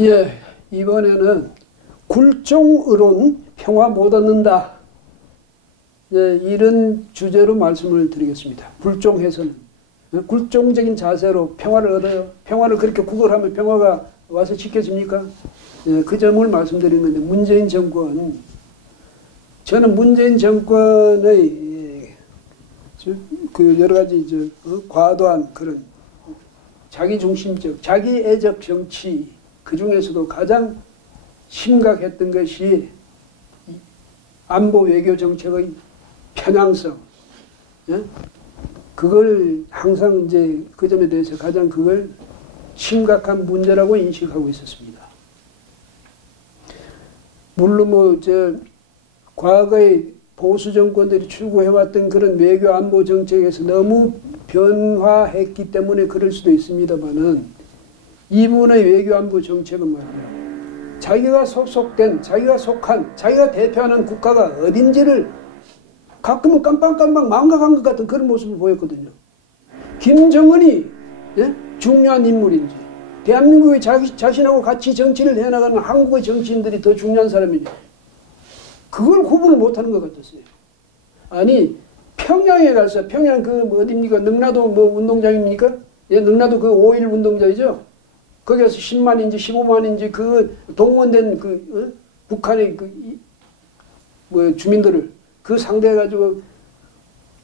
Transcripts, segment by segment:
예, 이번에는 굴종으론 평화 못 얻는다. 예, 이런 주제로 말씀을 드리겠습니다. 굴종해서는. 굴종적인 자세로 평화를 얻어요. 평화를 그렇게 구걸하면 평화가 와서 지켜집니까? 예, 그 점을 말씀드리는 건데, 문재인 정권, 저는 문재인 정권의 그 여러 가지 과도한 그런 자기중심적, 자기애적 정치, 그 중에서도 가장 심각했던 것이 안보 외교 정책의 편향성. 예? 그걸 항상 이제 그 점에 대해서 가장 그걸 심각한 문제라고 인식하고 있었습니다. 물론 과거의 보수 정권들이 추구해왔던 그런 외교 안보 정책에서 너무 변화했기 때문에 그럴 수도 있습니다만은 이분의 외교 안보 정책은 말이에요. 자기가 소속된, 자기가 속한, 자기가 대표하는 국가가 어딘지를 가끔은 깜빡깜빡 망각한 것 같은 그런 모습을 보였거든요. 김정은이 중요한 인물인지, 대한민국의 자신하고 같이 정치를 해나가는 한국의 정치인들이 더 중요한 사람인지, 그걸 구분을 못하는 것 같았어요. 아니, 평양에 가서, 평양 어딥니까? 능라도 운동장입니까? 예, 능라도 5.1 운동장이죠? 거기서 10만인지 15만인지 동원된 북한의 주민들을 상대해가지고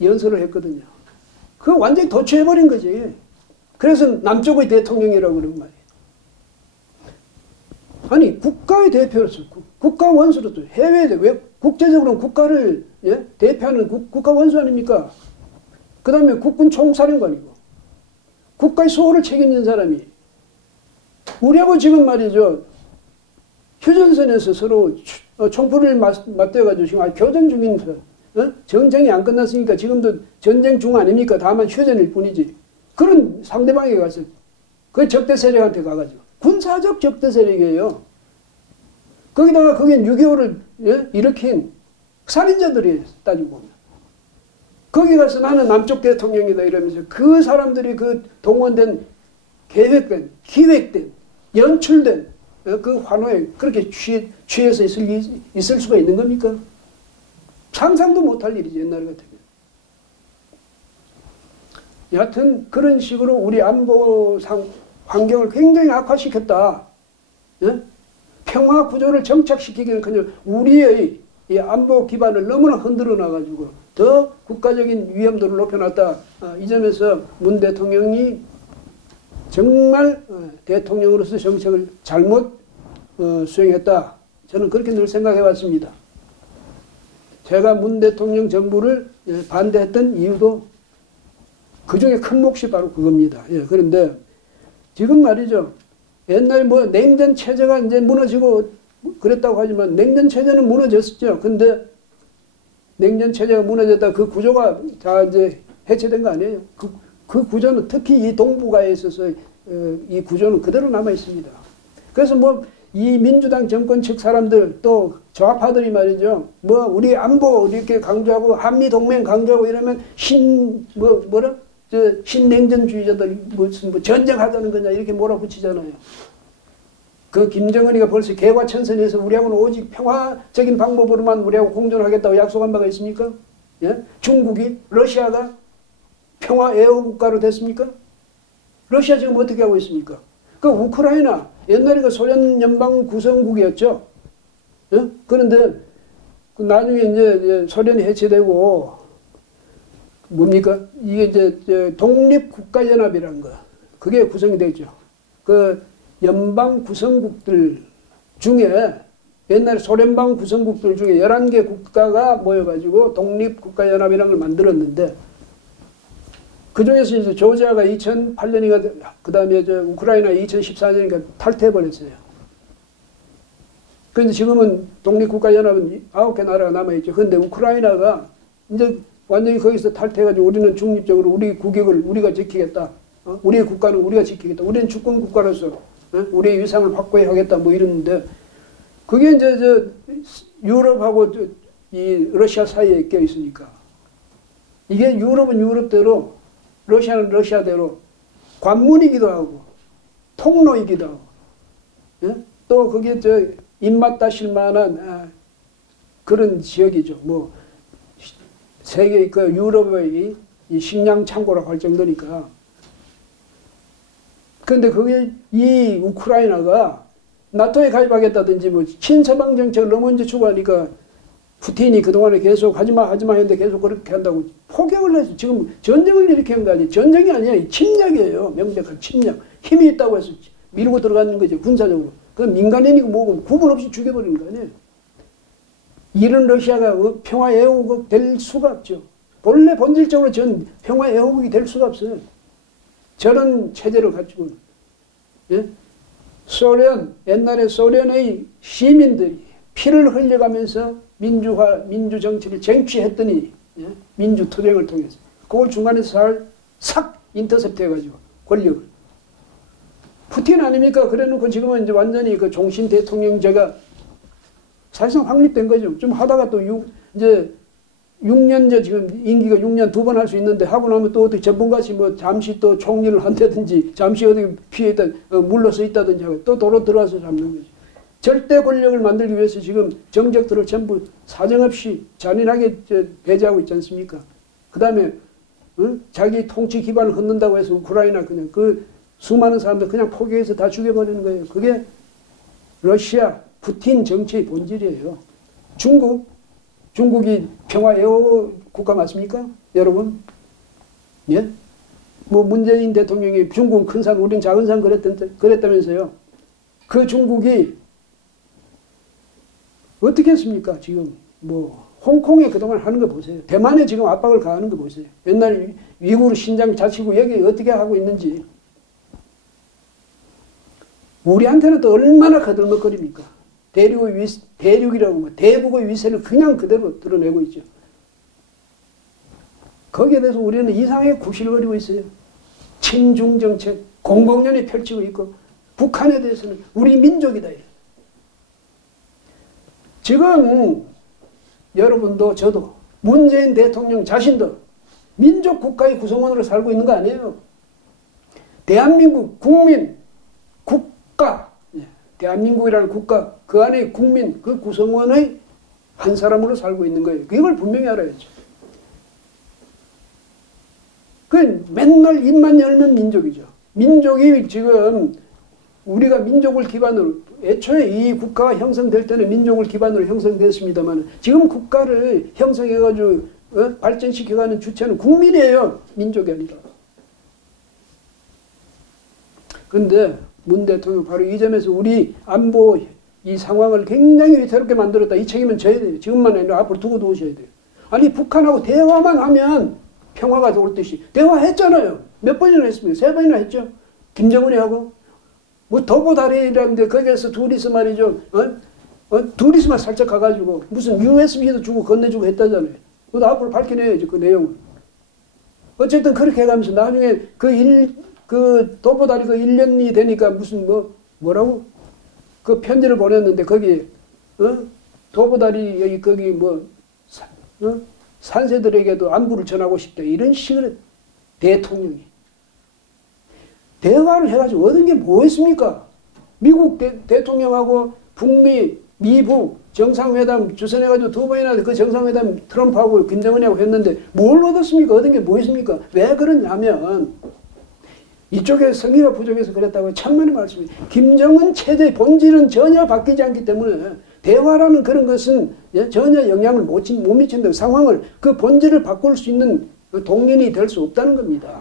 연설을 했거든요. 그거 완전히 도취해버린 거지. 그래서 남쪽의 대통령이라고 그런 말이에요. 아니, 국가의 대표로서, 국가 원수로서, 해외에, 왜 국제적으로 국가를 대표하는 국가 원수 아닙니까? 그 다음에 국군 총사령관이고, 국가의 수호를 책임진 사람이, 우리하고 지금 말이죠, 휴전선에서 서로 총불을 맞대가지고 지금 교전 중인, 전쟁이 안 끝났으니까 지금도 전쟁 중 아닙니까? 다만 휴전일 뿐이지. 그런 상대방에게 가서, 그 적대 세력한테 가가지고, 군사적 적대 세력이에요. 거기다가 거긴 6.25를 일으킨 살인자들이 따지고 보면. 거기 가서 나는 남쪽 대통령이다 이러면서 그 사람들이 동원된, 계획된, 기획된, 연출된 그 환호에 그렇게 취해서 있을 수가 있는 겁니까? 상상도 못할 일이지, 옛날 같으면. 여하튼 그런 식으로 우리 안보상 환경을 굉장히 악화시켰다. 예? 평화 구조를 정착시키기는 그냥 우리의 이 안보 기반을 너무나 흔들어 놔가지고 더 국가적인 위험도를 높여놨다. 이 점에서 문 대통령이 정말 대통령으로서 정책을 잘못 수행했다. 저는 그렇게 늘 생각해 왔습니다. 제가 문 대통령 정부를 반대했던 이유도 그 중에 큰 몫이 바로 그겁니다. 예, 그런데 지금 말이죠. 옛날에 냉전 체제가 이제 무너지고 그랬다고 하지만 냉전 체제는 무너졌었죠. 근데 냉전 체제가 무너졌다 그 구조가 다 이제 해체된 거 아니에요. 그 구조는 특히 이 동북아에 있어서 이 구조는 그대로 남아 있습니다. 그래서 이 민주당 정권 측 사람들 또 좌파들이 말이죠. 우리 안보 이렇게 강조하고 한미 동맹 강조하고 이러면 신냉전주의자들 무슨 전쟁하자는 거냐 이렇게 몰아붙이잖아요. 그 김정은이가 벌써 개과천선해서 우리하고는 오직 평화적인 방법으로만 우리하고 공존하겠다고 약속한 바가 있습니까? 예? 중국이, 러시아가 평화 애호국가로 됐습니까? 러시아 지금 어떻게 하고 있습니까? 우크라이나, 옛날에 소련 연방 구성국이었죠. 예? 그런데 나중에 이제 소련이 해체되고 뭡니까? 이게 이제 독립국가연합이라는 거. 그게 구성이 되죠. 연방 구성국들 중에 옛날 소련방 구성국들 중에 11개 국가가 모여가지고 독립국가연합이라는 걸 만들었는데 그 중에서 이제 조지아가 2008년인가 그 다음에 우크라이나 2014년인가 탈퇴해버렸어요. 그런데 지금은 독립국가연합은 9개 나라가 남아있죠. 그런데 우크라이나가 이제 완전히 거기서 탈퇴해가지고 우리는 중립적으로 우리 국익을 우리가 지키겠다. 우리의 국가는 우리가 지키겠다. 우리는 주권 국가로서 우리의 위상을 확고히 하겠다. 이러는데 그게 이제 유럽하고 이 러시아 사이에 껴 있으니까 이게 유럽은 유럽대로 러시아는 러시아대로 관문이기도 하고 통로이기도 하고 예? 또 거기에 입맛 다실 만한 그런 지역이죠. 뭐 세계 그 유럽의 이 식량 창고라고 할 정도니까. 그런데 그게 이 우크라이나가 나토에 가입하겠다든지 뭐 친서방 정책을 너무 먼저 추구하니까 푸틴이 그동안에 계속 하지마 했는데 계속 그렇게 한다고 포격을 해서 지금 전쟁을 일으키는 거 아니에요. 전쟁이 아니에요. 침략이에요. 명백한 침략. 힘이 있다고 해서 밀고 들어가는 거죠. 군사적으로. 그건 민간인이고 뭐고 구분 없이 죽여버리는 거 아니에요. 이런 러시아가 평화 애호국 될 수가 없죠. 본래 본질적으로 전 평화 애호국이 될 수가 없어요. 저런 체제를 가지고. 예? 옛날에 소련의 시민들이 피를 흘려가면서 민주화, 민주정치를 쟁취했더니, 예? 민주투쟁을 통해서. 그걸 중간에서 싹 인터셉트 해가지고, 권력을. 푸틴 아닙니까? 그래 놓고 지금은 이제 완전히 그 종신 대통령제가 사실상 확립된 거죠. 좀 하다가 또 이제 6년제 지금 임기가 6년 2번 할 수 있는데 하고 나면 또 어떻게 전번같이 뭐 잠시 또 총리를 한다든지 잠시 어디 피해 있다 물러서 있다든지 하고 또 도로 들어와서 잡는 거죠. 절대 권력을 만들기 위해서 지금 정적들을 전부 사정없이 잔인하게 배제하고 있지 않습니까? 그 다음에 자기 통치 기반을 걷는다고 해서 우크라이나 그냥 그 수많은 사람들 그냥 포기해서 다 죽여버리는 거예요. 그게 러시아 푸틴 정치의 본질이에요. 중국이 평화 애호 국가 맞습니까? 여러분? 예? 뭐 문재인 대통령이 중국은 큰 산, 우린 작은 산 그랬다면서요. 그 중국이 어떻게 했습니까? 지금 뭐 홍콩에 그동안 하는 거 보세요. 대만에 지금 압박을 가하는 거 보세요. 옛날에 위구르 신장 자치구 여기 어떻게 하고 있는지. 우리한테는 또 얼마나 거들먹거립니까? 대륙이라고 뭐 대국의 위세를 그냥 그대로 드러내고 있죠. 거기에 대해서 우리는 이상하게 구실거리고 있어요. 친중 정책 공공연히 펼치고 있고 북한에 대해서는 우리 민족이다. 지금 여러분도 저도 문재인 대통령 자신도 민족 국가의 구성원으로 살고 있는 거 아니에요. 대한민국 국민 국가 대한민국이라는 국가 그 안에 국민 그 구성원의 한 사람으로 살고 있는 거예요. 이걸 분명히 알아야죠. 그 맨날 입만 열면 민족이죠. 민족이 지금 우리가 민족을 기반으로 애초에 이 국가가 형성될 때는 민족을 기반으로 형성됐습니다만 지금 국가를 형성해가지고 발전시켜가는 주체는 국민이에요. 민족이 아니라. 그런데 문 대통령 바로 이 점에서 우리 안보 이 상황을 굉장히 위태롭게 만들었다. 이 책임은 져야 돼요. 지금만 아니라 앞으로 두고 두셔야 돼요. 아니 북한하고 대화만 하면 평화가 올 듯이 대화했잖아요. 몇 번이나 했습니까? 3번이나 했죠. 김정은이 하고 뭐 도보다리라는데 거기에서 둘이서 말이죠. 둘이서만 살짝 가가지고 무슨 USB도 주고 건네주고 했다잖아요. 그것도 앞으로 밝혀내야죠. 그 내용을. 어쨌든 그렇게 해가면서 나중에 그 도보다리 그 1년이 되니까 무슨 뭐라고? 그 편지를 보냈는데 거기 도보다리 거기 뭐 산세들에게도 안부를 전하고 싶다. 이런 식으로 대통령이 대화를 해가지고 얻은 게 뭐였습니까? 미국 대통령하고 북미, 미북 정상회담 주선해가지고 2번이나 그 정상회담 트럼프하고 김정은하고 했는데 뭘 얻었습니까? 얻은 게 뭐였습니까? 왜 그러냐면 이쪽에 성의가 부족해서 그랬다고 천만의 말씀이 김정은 체제의 본질은 전혀 바뀌지 않기 때문에 대화라는 그런 것은 전혀 영향을 못 미친다. 상황을 그 본질을 바꿀 수 있는 동인이 될 수 없다는 겁니다.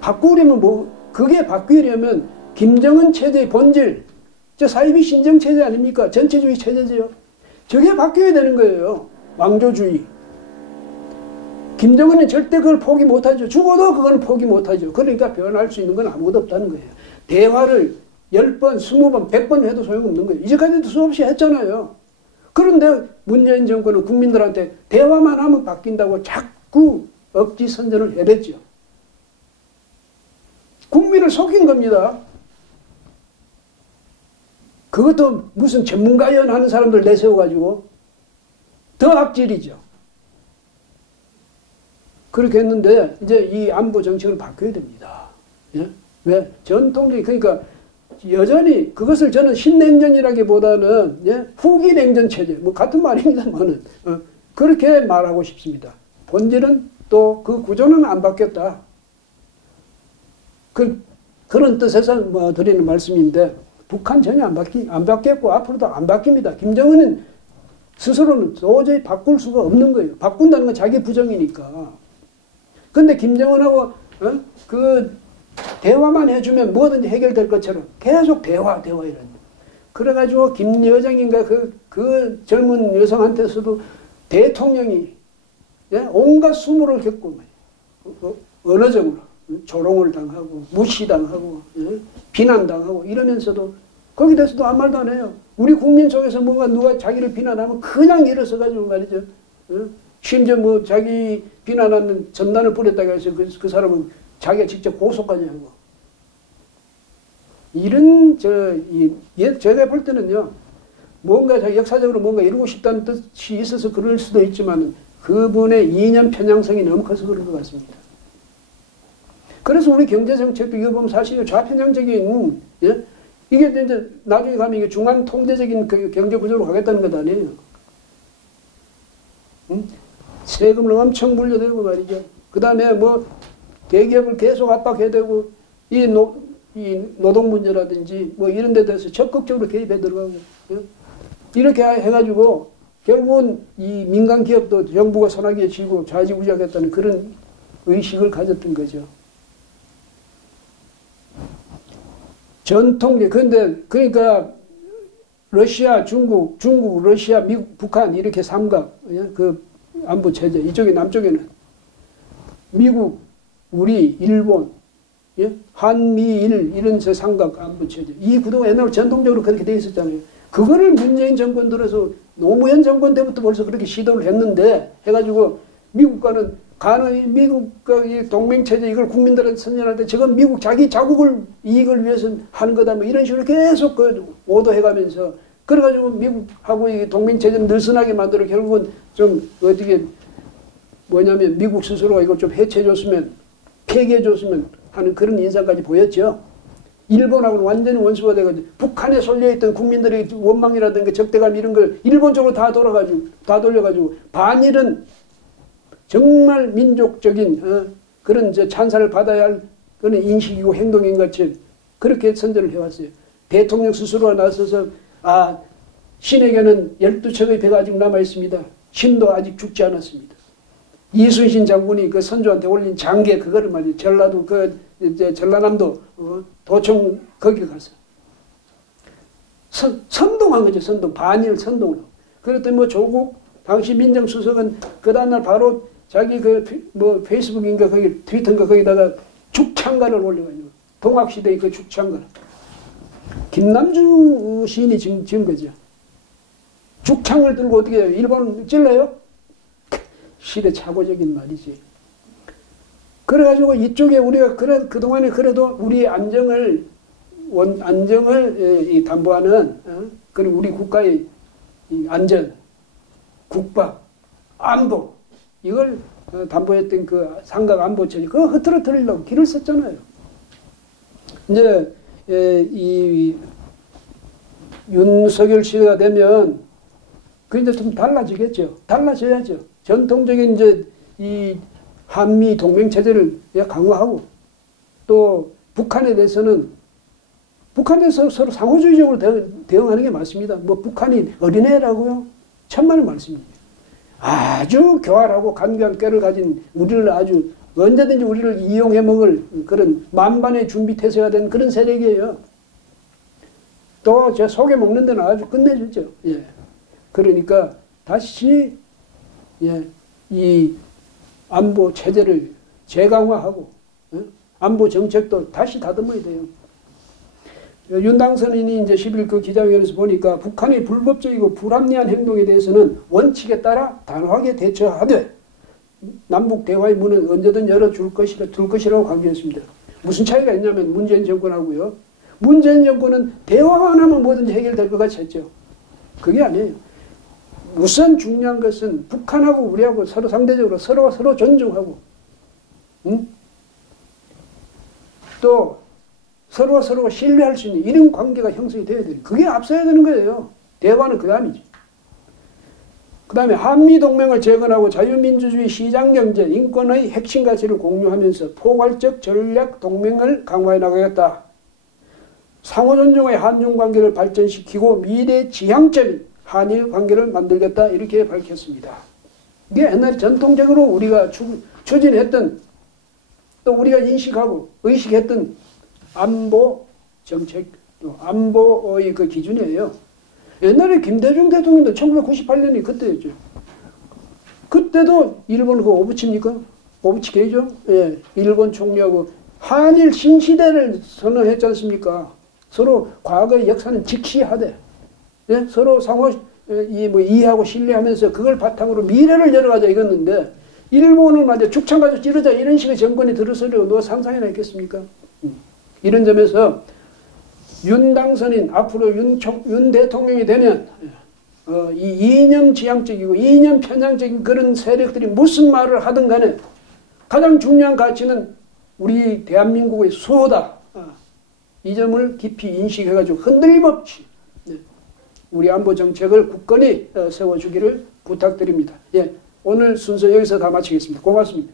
바꾸려면 그게 바뀌려면 김정은 체제의 본질, 저 사이비 신정 체제 아닙니까? 전체주의 체제죠. 저게 바뀌어야 되는 거예요. 왕조주의. 김정은은 절대 그걸 포기 못하죠. 죽어도 그건 포기 못하죠. 그러니까 변할 수 있는 건 아무것도 없다는 거예요. 대화를 10번, 20번, 100번 해도 소용없는 거예요. 이제까지도 수없이 했잖아요. 그런데 문재인 정권은 국민들한테 대화만 하면 바뀐다고 자꾸 억지 선전을 해댔죠. 국민을 속인 겁니다. 그것도 무슨 전문가연 하는 사람들 내세워가지고 더 악질이죠. 그렇게 했는데 이제 이 안보 정책을 바뀌어야 됩니다. 예? 왜? 전통적인 그러니까 여전히 그것을 저는 신냉전이라기보다는 예? 후기 냉전 체제 뭐 같은 말입니다만은 그렇게 말하고 싶습니다. 본질은 또 그 구조는 안 바뀌었다. 그런 뜻에서 뭐 드리는 말씀인데 북한 전혀 안 바뀌었고 앞으로도 안 바뀝니다. 김정은은 스스로는 도저히 바꿀 수가 없는 거예요. 바꾼다는 건 자기 부정이니까. 근데 김정은하고 그 대화만 해주면 뭐든지 해결될 것처럼 계속 대화 이런. 그래가지고 김여정인가 그 젊은 여성한테서도 대통령이 예? 온갖 수모를 겪고 언어적으로 조롱을 당하고 무시당하고 예? 비난당하고 이러면서도 거기 대해서도 아무 말도 안 해요. 우리 국민 속에서 뭔가 누가 자기를 비난하면 그냥 일어서가지고 말이죠. 예? 심지어 뭐 자기 비난하는 전단을 뿌렸다고 해서 그 사람은 자기가 직접 고소까지 하고. 이런, 제가 볼 때는요, 뭔가 역사적으로 뭔가 이루고 싶다는 뜻이 있어서 그럴 수도 있지만 그분의 이념 편향성이 너무 커서 그런 것 같습니다. 그래서 우리 경제정책도 이거 보면 사실 좌편향적인, 예? 이게 이제 나중에 가면 이게 중앙 통제적인 그 경제구조로 가겠다는 것 아니에요. 세금을 엄청 물려대고 말이죠. 그 다음에 뭐 대기업을 계속 압박해야 되고 이 노동 문제라든지 뭐 이런 데 대해서 적극적으로 개입해 들어가고 이렇게 해가지고 결국은 이 민간 기업도 정부가 손아귀에 쥐고 좌지우지하겠다는 그런 의식을 가졌던 거죠. 그런데 그러니까 러시아, 중국, 러시아, 미국, 북한 이렇게 삼각 그 안보 체제 이쪽에 남쪽에는 미국, 우리, 일본, 예? 한미일 이런 저 삼각 안보 체제 이 구도가 옛날에 전통적으로 그렇게 돼 있었잖아요. 그거를 문재인 정권 들어서 노무현 정권 때부터 벌써 그렇게 시도를 했는데 해가지고 미국과는 미국과 이 동맹 체제 이걸 국민들한테 선전할 때 저건 미국 자기 자국을 이익을 위해서 하는 거다 뭐 이런 식으로 계속 오도해가면서 그래가지고 미국하고 이 동맹 체제를 느슨하게 만들어 결국은 좀 어떻게 뭐냐면 미국 스스로가 이걸 좀 해체해줬으면 폐기해줬으면 하는 그런 인상까지 보였죠. 일본하고는 완전히 원수가 돼가지고 북한에 쏠려있던 국민들의 원망이라든가 적대감 이런 걸 일본 쪽으로 다 돌려가지고 반일은 정말 민족적인 그런 찬사를 받아야 할 그런 인식이고 행동인 같이 그렇게 선전을 해왔어요. 대통령 스스로가 나서서 신에게는 12척의 배가 아직 남아있습니다. 신도 아직 죽지 않았습니다. 이순신 장군이 그 선조한테 올린 장계 그거를 말이에요. 전라도 전라남도 도청 거기 가서 선동한 거죠. 선동 반일 선동을. 그랬더니 뭐 조국 당시 민정수석은 그 다음날 바로 자기 뭐 페이스북인가 거기 트위터인가 거기다가 죽창가를 올려가지고 동학시대의 그 죽창가 김남주 시인이 지은 거죠. 죽창을 들고 어떻게 해요? 일본 찔러요? 시대착오적인 말이지. 그래가지고 이쪽에 우리가 그동안에 그래도 우리 안정을 담보하는 그런 우리 국가의 안전, 국방, 안보 이걸 담보했던 그 삼각 안보체제 그거 흐트러뜨리려고 길을 썼잖아요. 이제 이 윤석열 시대가 되면 그 이제 좀 달라지겠죠. 달라져야죠. 전통적인 이제 이 한미 동맹 체제를 강화하고 또 북한에 대해서는 서로 상호주의적으로 대응하는 게 맞습니다. 뭐 북한이 어린애라고요? 천만의 말씀입니다. 아주 교활하고 간교한 꾀를 가진 우리를 아주 언제든지 우리를 이용해 먹을 그런 만반의 준비태세가 된 그런 세력이에요. 또 제 속에 먹는 데는 아주 끝내주죠. 예. 그러니까 다시 이 안보 체제를 재강화하고 안보 정책도 다시 다듬어야 돼요. 윤당선인이 이제 10일 그 기자회견에서 보니까 북한의 불법적이고 불합리한 행동에 대해서는 원칙에 따라 단호하게 대처하되 남북 대화의 문은 언제든 열어줄 것이라고 강조했습니다. 무슨 차이가 있냐면 문재인 정권하고요. 문재인 정권은 대화만 하면 뭐든지 해결될 것 같이 했죠. 그게 아니에요. 우선 중요한 것은 북한하고 우리하고 서로 상대적으로 서로가 서로 존중하고 또 서로가 신뢰할 수 있는 이런 관계가 형성이 돼야 돼요. 그게 앞서야 되는 거예요. 대화는 그 다음이죠. 그 다음에 한미동맹을 재건하고 자유민주주의 시장경제, 인권의 핵심 가치를 공유하면서 포괄적 전략 동맹을 강화해 나가겠다. 상호존중의 한중관계를 발전시키고 미래지향적인 한일 관계를 만들겠다. 이렇게 밝혔습니다. 이게 옛날에 전통적으로 우리가 추진했던 또 우리가 인식하고 의식했던 안보 정책, 또 안보의 그 기준이에요. 옛날에 김대중 대통령도 1998년이 그때였죠. 그때도 일본 그거 오부치입니까? 오부치 게이죠? 예. 일본 총리하고 한일 신시대를 선언했지 않습니까? 서로 과거의 역사는 직시하되, 예? 서로 상호 이해하고 신뢰하면서 그걸 바탕으로 미래를 열어가자 이겼는데, 일본은 맞아 죽창 가지고 찌르자 이런 식의 정권이 들어서려고 누가 상상해나 있겠습니까? 이런 점에서 윤 당선인 앞으로 윤 대통령이 되면 이 이념 지향적이고 이념 편향적인 그런 세력들이 무슨 말을 하든 간에 가장 중요한 가치는 우리 대한민국의 수호다. 이 점을 깊이 인식해가지고 흔들림 없이 우리 안보 정책을 굳건히 세워주기를 부탁드립니다. 예, 오늘 순서 여기서 다 마치겠습니다. 고맙습니다.